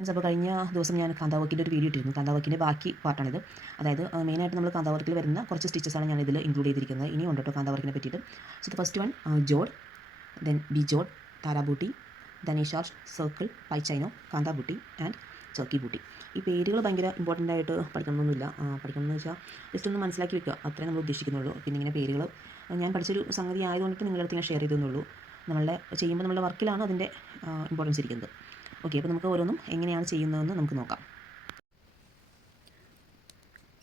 അപ്പോൾ കഴിഞ്ഞ ദിവസം ഞാൻ കാന്താ വർക്കിൻ്റെ ഒരു വീഡിയോ ഇട്ടിരുന്നു. കാന്താ വർക്കിൻ്റെ ബാക്കി പാർട്ടാണിത്. അതായത് മെയിനായിട്ട് നമ്മൾ കാന്താ വർക്കിൽ വരുന്ന കുറച്ച് സ്റ്റിച്ചസാണ് ഞാൻ ഇതിൽ ഇൻക്ലൂഡ് ചെയ്തിരിക്കുന്നത്. ഇനിയും ഉണ്ട് കേട്ടോ കാന്താ വർക്കിനെ പറ്റിയിട്ട്. സോ ദ ഫസ്റ്റ് വൺ ജോഡ്, ദെൻ ബി ജോഡ്, താരാബൂട്ടി, ധനേഷാർച്ച്, സർക്കിൾ, പൈച്ചൈനോ, കാന്താ ബൂട്ടി ആൻഡ് ചർക്കി ബൂട്ടി. ഈ പേരുകൾ ഭയങ്കര ഇമ്പോർട്ടൻ്റ് ആയിട്ട് പഠിക്കണമെന്നൊന്നുമില്ല. പഠിക്കണമെന്ന് വെച്ചാൽ ജസ്റ്റ് ഒന്ന് മനസ്സിലാക്കി വെക്കുക, അത്രേ നമ്മൾ ഉദ്ദേശിക്കുന്നുള്ളൂ. പിന്നെ ഇങ്ങനെ പേരുകൾ ഞാൻ പഠിച്ചൊരു സംഗതി ആയതുകൊണ്ടിട്ട് നിങ്ങളുടെ അടുത്ത് ഞാൻ ഷെയർ ചെയ്തെന്നുള്ളൂ. നമ്മളുടെ ചെയ്യുമ്പോൾ നമ്മളുടെ വർക്കിലാണ് അതിൻ്റെ ഇമ്പോർട്ടൻസ് ഇരിക്കുന്നത്. ഓക്കെ, അപ്പോൾ നമുക്ക് ഓരോന്നും എങ്ങനെയാണ് ചെയ്യുന്നതെന്ന് നമുക്ക് നോക്കാം.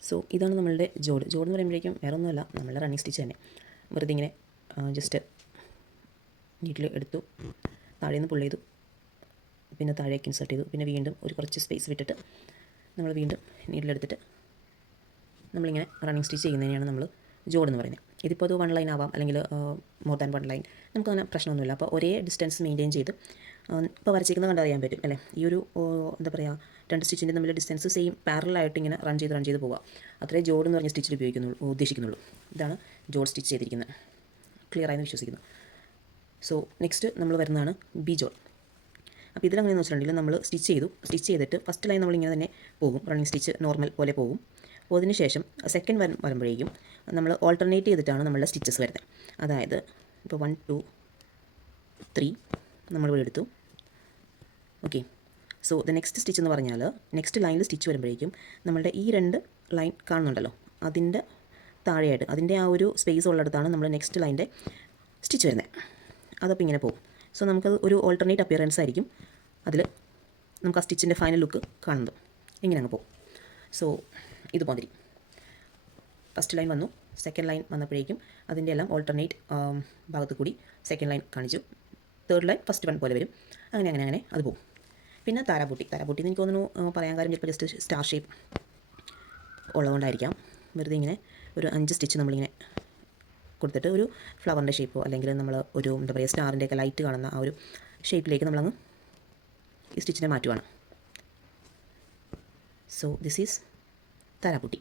സോ ഇതാണ് നമ്മളുടെ ജോഡ്. ജോഡ് എന്ന് പറയുമ്പോഴേക്കും വേറെ ഒന്നുമല്ല, നമ്മളുടെ റണ്ണിങ് സ്റ്റിച്ച് തന്നെ. വെറുതെ ഇങ്ങനെ ജസ്റ്റ് നീറ്റിൽ എടുത്തു, താഴെ നിന്ന് പുള്ള് ചെയ്തു, പിന്നെ താഴേക്ക് ഇൻസർട്ട് ചെയ്തു, പിന്നെ വീണ്ടും ഒരു കുറച്ച് സ്പേസ് വിട്ടിട്ട് നമ്മൾ വീണ്ടും നീറ്റിലെടുത്തിട്ട് നമ്മളിങ്ങനെ റണ്ണിങ് സ്റ്റിച്ച് ചെയ്യുന്നതിനെയാണ് നമ്മൾ ജോഡ് എന്ന് പറയുന്നത്. ഇതിപ്പോൾ അത് 1 ലൈൻ ആവാം, അല്ലെങ്കിൽ മോർ ദാൻ 1 ലൈൻ, നമുക്കങ്ങനെ പ്രശ്നമൊന്നുമില്ല. അപ്പോൾ ഒരേ ഡിസ്റ്റൻസ് മെയിൻറ്റെയിൻ ചെയ്ത് ഇപ്പോൾ വരച്ചിരിക്കുന്നത് കണ്ടറിയാൻ പറ്റും അല്ലേ. ഈ ഒരു എന്താ പറയുക, 2 സ്റ്റിച്ചിൻ്റെ തമ്മിൽ ഡിസ്റ്റൻസ് സെയിം പാരലായിട്ട് ഇങ്ങനെ റൺ ചെയ്ത് പോവുക. അത്രേ ജോഡ് എന്ന് പറഞ്ഞ സ്റ്റിച്ചിൽ ഉദ്ദേശിക്കുന്നുള്ളൂ. ഇതാണ് ജോഡ് സ്റ്റിച്ച് ചെയ്തിരിക്കുന്നത്. ക്ലിയർ ആയെന്ന് വിശ്വസിക്കുന്നു. സോ നെക്സ്റ്റ് നമ്മൾ വരുന്നതാണ് ബി ജോഡ്. അപ്പോൾ ഇതിലെങ്ങനെയെന്ന് വെച്ചിട്ടുണ്ടെങ്കിൽ നമ്മൾ സ്റ്റിച്ച് ചെയ്തിട്ട് ഫസ്റ്റ് ലൈൻ നമ്മളിങ്ങനെ തന്നെ പോകും, റണ്ണിങ് സ്റ്റിച്ച് നോർമൽ പോലെ പോകും. അപ്പോൾ അതിന് ശേഷം സെക്കൻഡ് വരുമ്പോഴേക്കും നമ്മൾ ഓൾട്ടർനേറ്റ് ചെയ്തിട്ടാണ് നമ്മളുടെ സ്റ്റിച്ചസ് വരുന്നത്. അതായത് ഇപ്പോൾ 1 2 3 നമ്മളിവിടെ എടുത്തു. Okay, so the next stitch എന്ന് പറഞ്ഞാൽ നെക്സ്റ്റ് ലൈനിൽ സ്റ്റിച്ച് വരുമ്പോഴേക്കും നമ്മളുടെ ഈ 2 ലൈൻ കാണുന്നുണ്ടല്ലോ, അതിൻ്റെ താഴെയായിട്ട് അതിൻ്റെ ആ ഒരു സ്പേസ് ഉള്ളിടത്താണ് നമ്മൾ നെക്സ്റ്റ് ലൈൻ്റെ സ്റ്റിച്ച് വരുന്നത്. അതപ്പോൾ ഇങ്ങനെ പോകും. സോ നമുക്കത് ഒരു ഓൾട്ടർനേറ്റ് അപ്പിയറൻസ് ആയിരിക്കും അതിൽ നമുക്ക് ആ സ്റ്റിച്ചിൻ്റെ ഫൈനൽ ലുക്ക് കാണുന്നത്. ഇങ്ങനെ അങ്ങ് പോകും. സോ ഇത് പോതിരി ഫസ്റ്റ് ലൈൻ വന്നു, സെക്കൻഡ് ലൈൻ വന്നപ്പോഴേക്കും അതിൻ്റെ എല്ലാം ഓൾട്ടർനേറ്റ് ഭാഗത്ത് കൂടി സെക്കൻഡ് ലൈൻ കാണിച്ചു, തേർഡ് ലൈൻ ഫസ്റ്റ് വൺ പോലെ വരും. അങ്ങനെ അത് പോകും. പിന്നെ താരാബൂട്ടി എന്ന് എനിക്ക് തോന്നുന്നു പറയാൻ കാര്യം ചിലപ്പോൾ ജസ്റ്റ് സ്റ്റാർ ഷേപ്പ് ഉള്ളതുകൊണ്ടായിരിക്കാം. വെറുതെ ഇങ്ങനെ ഒരു 5 സ്റ്റിച്ച് നമ്മളിങ്ങനെ കൊടുത്തിട്ട് ഒരു ഫ്ലവറിൻ്റെ ഷേപ്പോ അല്ലെങ്കിൽ നമ്മൾ ഒരു എന്താ പറയുക സ്റ്റാറിൻ്റെയൊക്കെ ലൈറ്റ് കാണുന്ന ആ ഒരു ഷേപ്പിലേക്ക് നമ്മളങ്ങ് ഈ സ്റ്റിച്ചിനെ മാറ്റുവാണ്. സോ ദിസ് ഈസ് താരാബൂട്ടി.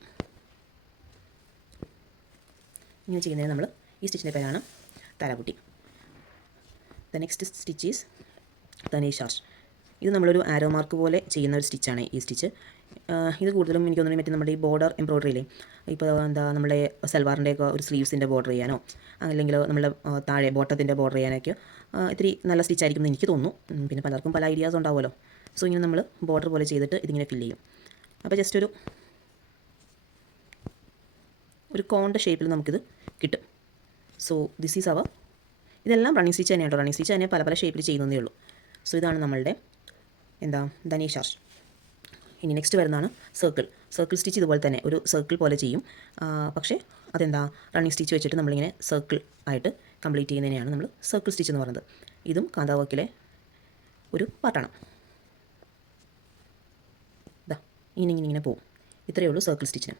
ഇങ്ങനെ ചെയ്യുന്നതിന് നമ്മൾ ഈ സ്റ്റിച്ചിൻ്റെ പേരാണ് താരാബൂട്ടി. ദ നെക്സ്റ്റ് സ്റ്റിച്ച് ഈസ് ധനേഷാർച്ച്. ഇത് നമ്മളൊരു ആരോ മാർക്ക് പോലെ ചെയ്യുന്ന ഒരു സ്റ്റിച്ചാണ് ഈ സ്റ്റിച്ച്. ഇത് കൂടുതലും എനിക്ക് തോന്നുന്നു മറ്റേ നമ്മുടെ ഈ ബോർഡർ എംബ്രോയ്ഡറിയില്ലേ, ഇപ്പോൾ എന്താ നമ്മുടെ സൽവാറിൻ്റെയൊക്കെ ഒരു സ്ലീവ്സിൻ്റെ ബോർഡർ ചെയ്യാനോ അല്ലെങ്കിൽ നമ്മുടെ താഴെ ബോട്ടത്തിൻ്റെ ബോർഡർ ചെയ്യാനൊക്കെ ഇത്തിരി നല്ല സ്റ്റിച്ചായിരിക്കും എന്ന് എനിക്ക് തോന്നുന്നു. പിന്നെ പലർക്കും പല ഐഡിയാസ് ഉണ്ടാവുമല്ലോ. സോ ഇങ്ങനെ നമ്മൾ ബോർഡർ പോലെ ചെയ്തിട്ട് ഇതിങ്ങനെ ഫില്ല് ചെയ്യും. അപ്പോൾ ജസ്റ്റ് ഒരു കോണിൻ്റെ ഷേപ്പിൽ നമുക്കിത് കിട്ടും. So this is our. ഇതെല്ലാം റണ്ണിങ് സ്റ്റിച്ച് തന്നെയാണ്. റണ്ണിങ് സ്റ്റിച്ച് തന്നെ പല ഷേപ്പിൽ ചെയ്യുന്നതേ ഉള്ളൂ. സോ ഇതാണ് നമ്മളുടെ ധനേഷാർച്ച്. ഇനി നെക്സ്റ്റ് വരുന്നതാണ് സർക്കിൾ സ്റ്റിച്ച്. ഇതുപോലെ തന്നെ ഒരു സർക്കിൾ പോലെ ചെയ്യും. പക്ഷേ റണ്ണിങ് സ്റ്റിച്ച് വെച്ചിട്ട് നമ്മളിങ്ങനെ സർക്കിൾ ആയിട്ട് കംപ്ലീറ്റ് ചെയ്യുന്നതിനെയാണ് നമ്മൾ സർക്കിൾ സ്റ്റിച്ച് എന്ന് പറയുന്നത്. ഇതും കാന്താ വർക്കിലെ ഒരു പാർട്ടാണ്. ഇങ്ങനെ പോകും. ഇത്രയേ ഉള്ളൂ സർക്കിൾ സ്റ്റിച്ചിന്.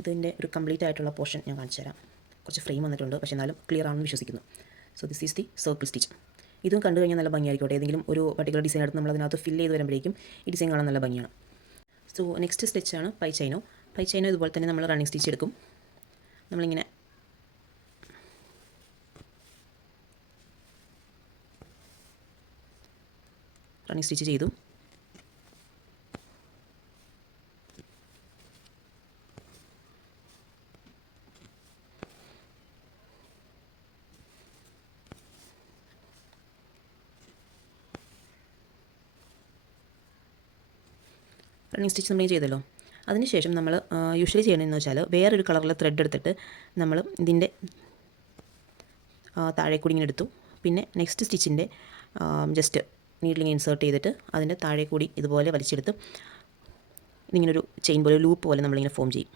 ഇതിൻ്റെ ഒരു കംപ്ലീറ്റ് ആയിട്ടുള്ള പോർഷൻ ഞാൻ കാണിച്ചു തരാം. കുറച്ച് ഫ്രെയിം വന്നിട്ടുണ്ട്, പക്ഷേ എന്നാലും ക്ലിയർ ആണെന്ന് വിശ്വസിക്കുന്നു. So this is the circle stitch. ഇതും കണ്ടു കഴിഞ്ഞാൽ നല്ല ഭംഗിയായിരിക്കട്ടെ. ഏതെങ്കിലും ഒരു പർട്ടിക്കുലർ ഡിസൈൻ എടുത്ത് നമ്മൾ അതിനകത്ത് ഫില്ല് ചെയ്ത് വരുമ്പോഴേക്കും ഈ ഡിസൈൻ കാണാൻ നല്ല ഭംഗിയാണ്. സോ നെക്സ്റ്റ് സ്റ്റിച്ചാണ് പൈച്ചൈനോ. ഇതുപോലെ തന്നെ നമ്മൾ റണ്ണിങ് സ്റ്റിച്ച് എടുക്കും. നമ്മളിങ്ങനെ റണ്ണിങ് സ്റ്റിച്ച് ചെയ്തു. റണ്ണിങ് സ്റ്റിച്ച് നമ്മൾ ചെയ്തല്ലോ. അതിനുശേഷം നമ്മൾ യൂഷ്വലി ചെയ്യണമെന്ന് വെച്ചാൽ വേറൊരു കളറിലെ ത്രെഡ് എടുത്തിട്ട് നമ്മൾ ഇതിൻ്റെ താഴെ കൂടി ഇങ്ങനെ എടുത്തു. പിന്നെ നെക്സ്റ്റ് സ്റ്റിച്ചിൻ്റെ ജസ്റ്റ് നീഡിലിങ്ങനെ ഇൻസേർട്ട് ചെയ്തിട്ട് അതിൻ്റെ താഴെ കൂടി ഇതുപോലെ വലിച്ചെടുത്ത് ഇതിങ്ങനൊരു ചെയിൻ പോലെ ലൂപ്പ് പോലെ നമ്മളിങ്ങനെ ഫോം ചെയ്യും.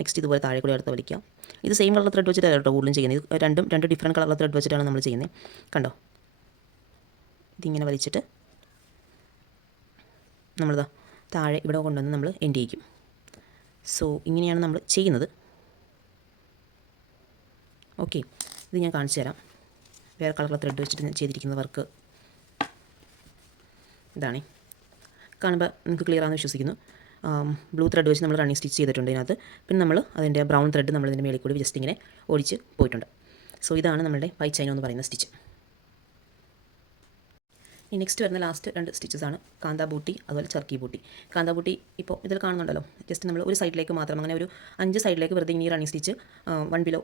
നെക്സ്റ്റ് ഇതുപോലെ താഴെ കൂടി അടുത്ത് വലിക്കാം. ഇത് സെയിം കളർ ത്രെഡ് വെച്ചിട്ടാണ് കേട്ടോ കൂടുതലും ചെയ്യുന്നത്. ഇത് രണ്ട് ഡിഫറെൻറ്റ് കളറിലെ ത്രെഡ് വെച്ചിട്ടാണ് നമ്മൾ ചെയ്യുന്നത്. കണ്ടോ, ഇതിങ്ങനെ വലിച്ചിട്ട് നമ്മളിതാ താഴെ ഇവിടെ കൊണ്ടുവന്ന് നമ്മൾ എൻഡ് ചെയ്യിക്കും. സോ ഇങ്ങനെയാണ് നമ്മൾ ചെയ്യുന്നത്. ഓക്കെ, ഇത് ഞാൻ കാണിച്ചു തരാം. വേറെ കളറിലെ ത്രെഡ് വെച്ചിട്ട് ചെയ്തിരിക്കുന്ന വർക്ക് ഇതാണ്. കാണുമ്പോൾ നിങ്ങൾക്ക് ക്ലിയർ ആണെന്ന് വിശ്വസിക്കുന്നു. ബ്ലൂ ത്രെഡ് വെച്ച് നമ്മൾ റണ്ണിങ് സ്റ്റിച്ച് ചെയ്തിട്ടുണ്ട് ഇതിനകത്ത്. പിന്നെ നമ്മൾ അതിൻ്റെ ബ്രൗൺ ത്രെഡ് നമ്മൾ ഇതിൻ്റെ മേളിൽ കൂടി ജസ്റ്റ് ഇങ്ങനെ ഓടിച്ച് പോയിട്ടുണ്ട്. സോ ഇതാണ് നമ്മുടെ പൈച്ചൈനോ എന്ന് പറയുന്ന സ്റ്റിച്ച്. ഈ നെക്സ്റ്റ് വരുന്ന ലാസ്റ്റ് 2 സ്റ്റിച്ചസാണ് കാന്താ ബൂട്ടി അതുപോലെ ചർക്കി ബൂട്ടി. കാന്താ ബൂട്ടി ഇപ്പോൾ ഇതിൽ കാണുന്നുണ്ടല്ലോ, ജസ്റ്റ് നമ്മൾ ഒരു സൈഡിലേക്ക് മാത്രം അങ്ങനെ ഒരു 5 സൈഡിലേക്ക് വെറുതെ ഇനി റണ്ണിങ് സ്റ്റിച്ച് 1 ബിലോ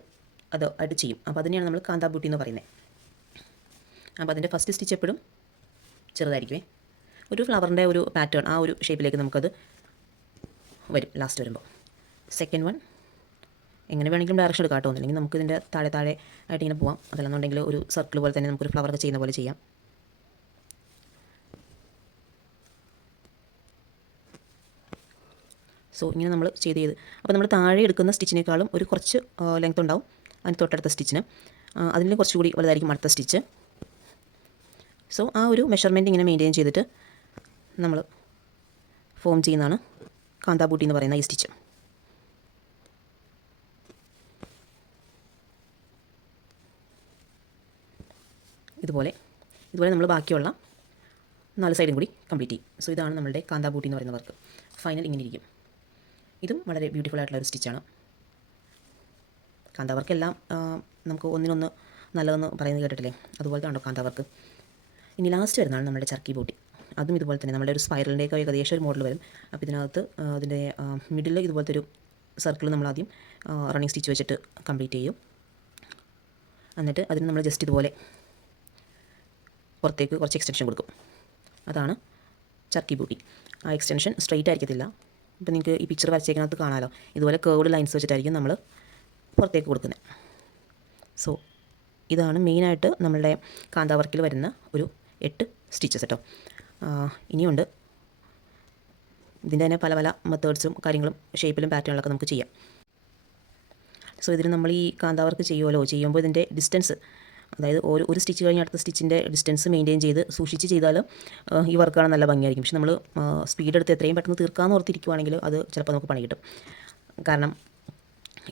അത് ആയിട്ട് ചെയ്യും. അപ്പോൾ അതിനെയാണ് നമ്മൾ കാന്താ ബൂട്ടി എന്ന് പറയുന്നത്. അപ്പോൾ അതിൻ്റെ ഫസ്റ്റ് സ്റ്റിച്ച് എപ്പോഴും ചെറുതായിരിക്കുമേ, ഒരു ഫ്ലവറിൻ്റെ ഒരു പാറ്റേൺ ആ ഒരു ഷേപ്പിലേക്ക് നമുക്കത് വരും ലാസ്റ്റ് വരുമ്പോൾ. സെക്കൻഡ് വൺ എങ്ങനെ വേണമെങ്കിലും ഡയറക്ഷൻ എടുക്കാം കേട്ടോ, അല്ലെങ്കിൽ നമുക്ക് ഇതിൻ്റെ താഴെ ആയിട്ട് ഇങ്ങനെ പോവാം. അതല്ലെന്നുണ്ടെങ്കിൽ ഒരു സർക്കിൾ പോലെ തന്നെ നമുക്കൊരു ഫ്ലവറൊക്കെ ചെയ്യുന്ന പോലെ ചെയ്യാം. സോ ഇങ്ങനെ നമ്മൾ ചെയ്ത് അപ്പോൾ നമ്മൾ താഴെ എടുക്കുന്ന സ്റ്റിച്ചിനേക്കാളും ഒരു കുറച്ച് ലെങ്ത് ഉണ്ടാവും അതിന് തൊട്ടടുത്ത സ്റ്റിച്ചിന്, അതിൽ കുറച്ചുകൂടി വലുതായിരിക്കും അടുത്ത സ്റ്റിച്ച്. സോ ആ ഒരു മെഷർമെൻറ്റ് ഇങ്ങനെ മെയിൻറ്റെയിൻ ചെയ്തിട്ട് നമ്മൾ ഫോം ചെയ്യുന്നതാണ് കാന്താ ബൂട്ടി എന്ന് പറയുന്ന ഈ സ്റ്റിച്ച്. ഇതുപോലെ നമ്മൾ ബാക്കിയുള്ള 4 സൈഡും കൂടി കംപ്ലീറ്റ് ചെയ്യും. സോ ഇതാണ് നമ്മളുടെ കാന്താ ബൂട്ടി എന്ന് പറയുന്ന വർക്ക്. ഫൈനൽ ഇങ്ങനെ ഇരിക്കും. ഇതും വളരെ ബ്യൂട്ടിഫുൾ ആയിട്ടുള്ള ഒരു സ്റ്റിച്ചാണ്. കാന്താ വർക്കെല്ലാം നമുക്ക് ഒന്നിനൊന്ന് നല്ലതെന്ന് പറയുന്നത് കേട്ടിട്ടില്ലേ, അതുപോലത്തെ ഉണ്ടോ കാന്താ വർക്ക്. ഇനി ലാസ്റ്റ് വരുന്നതാണ് നമ്മുടെ ചർക്കി ബൂട്ടി. അതും ഇതുപോലെ തന്നെ നമ്മുടെ ഒരു സ്പൈറലിൻ്റെയൊക്കെ ഏകദേശം ഒരു മോഡൽ വരും. അപ്പോൾ ഇതിനകത്ത് അതിൻ്റെ മിഡിൽ ഇതുപോലത്തെ ഒരു സർക്കിൾ നമ്മൾ ആദ്യം റണ്ണിങ് സ്റ്റിച്ച് വെച്ചിട്ട് കംപ്ലീറ്റ് ചെയ്യും. എന്നിട്ട് അതിന് നമ്മൾ ജസ്റ്റ് ഇതുപോലെ പുറത്തേക്ക് കുറച്ച് എക്സ്റ്റൻഷൻ കൊടുക്കും. അതാണ് ചർക്കി ബൂട്ടി. ആ എക്സ്റ്റൻഷൻ സ്ട്രെയിറ്റ് ആയിരിക്കത്തില്ല. ഇപ്പോൾ നിങ്ങൾക്ക് ഈ പിക്ചർ വരച്ചേക്കകത്ത് കാണാമല്ലോ, ഇതുപോലെ കേർവ്ഡ് ലൈൻസ് വെച്ചിട്ടായിരിക്കും നമ്മൾ പുറത്തേക്ക് കൊടുക്കുന്നത്. സോ ഇതാണ് മെയിനായിട്ട് നമ്മളുടെ കാന്താ വർക്കിൽ വരുന്ന ഒരു 8 സ്റ്റിച്ചസ് കേട്ടോ. ഇനിയുണ്ട് ഇതിൻ്റെ തന്നെ പല മെത്തേഡ്സും കാര്യങ്ങളും ഷേപ്പിലും പാറ്റേണിലൊക്കെ നമുക്ക് ചെയ്യാം. സോ ഇതിന് നമ്മൾ ഈ കാന്താ വർക്ക് ചെയ്യുമ്പോൾ ഇതിൻ്റെ ഡിസ്റ്റൻസ്, അതായത് ഒരു സ്റ്റിച്ച് കഴിഞ്ഞ് അടുത്ത സ്റ്റിച്ചിൻ്റെ ഡിസ്റ്റൻസ് മെയിൻറ്റെയിൻ ചെയ്ത് സൂക്ഷിച്ച് ചെയ്താൽ ഈ വർക്കാണ് നല്ല ഭംഗിയായിരിക്കും. പക്ഷെ നമ്മൾ സ്പീഡ് എടുത്ത് എത്രയും പെട്ടെന്ന് തീർക്കാമെന്ന് ഓർത്തിരിക്കുവാണെങ്കിൽ അത് ചിലപ്പോൾ നമുക്ക് പണി കിട്ടും. കാരണം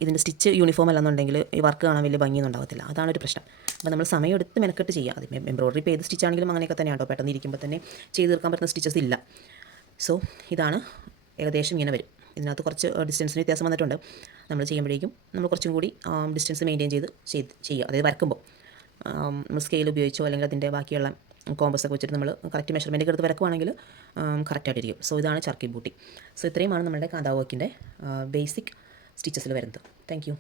ഇതിൻ്റെ സ്റ്റിച്ച് യൂണിഫോം അല്ലെന്നുണ്ടെങ്കിൽ ഈ വർക്ക് കാണാൻ വലിയ ഭംഗിയൊന്നും ഉണ്ടാകത്തില്ല. അതാണ് ഒരു പ്രശ്നം. അപ്പോൾ നമ്മൾ സമയമെടുത്ത് മെനക്കെട്ട് ചെയ്യുക. അത് എംബ്രോയ്ഡറി ഇപ്പോൾ ഏത് സ്റ്റിച്ചാണെങ്കിലും അങ്ങനെയൊക്കെ തന്നെയാണ് കേട്ടോ, പെട്ടെന്ന് ഇരിക്കുമ്പോൾ തന്നെ ചെയ്ത് തീർക്കാൻ പറ്റുന്ന സ്റ്റിച്ചസ് ഇല്ല. സോ ഇതാണ് ഏകദേശം ഇങ്ങനെ വരും. ഇതിനകത്ത് കുറച്ച് ഡിസ്റ്റൻസിന് വ്യത്യാസം വന്നിട്ടുണ്ട്. നമ്മൾ ചെയ്യുമ്പോഴേക്കും നമ്മൾ കുറച്ചും കൂടി ഡിസ്റ്റൻസ് മെയിൻറ്റെയിൻ ചെയ്ത് ചെയ്യുക. അതായത് വരക്കുമ്പോൾ നമ്മൾ സ്കെയിൽ ഉപയോഗിച്ചോ അല്ലെങ്കിൽ അതിൻ്റെ ബാക്കിയുള്ള കോമ്പസൊക്കെ വെച്ചിട്ട് നമ്മൾ കറക്റ്റ് മെഷർമെൻറ്റ് എടുത്ത് വരക്കുവാണെങ്കിൽ കറക്റ്റായിട്ടിരിക്കും. സോ ഇതാണ് ചർക്കി ബൂട്ടി. സോ ഇത്രയുമാണ് നമ്മുടെ കാന്താ വർക്കിൻ്റെ ബേസിക് സ്റ്റിച്ചസിൽ വരുന്നത്. Thank you.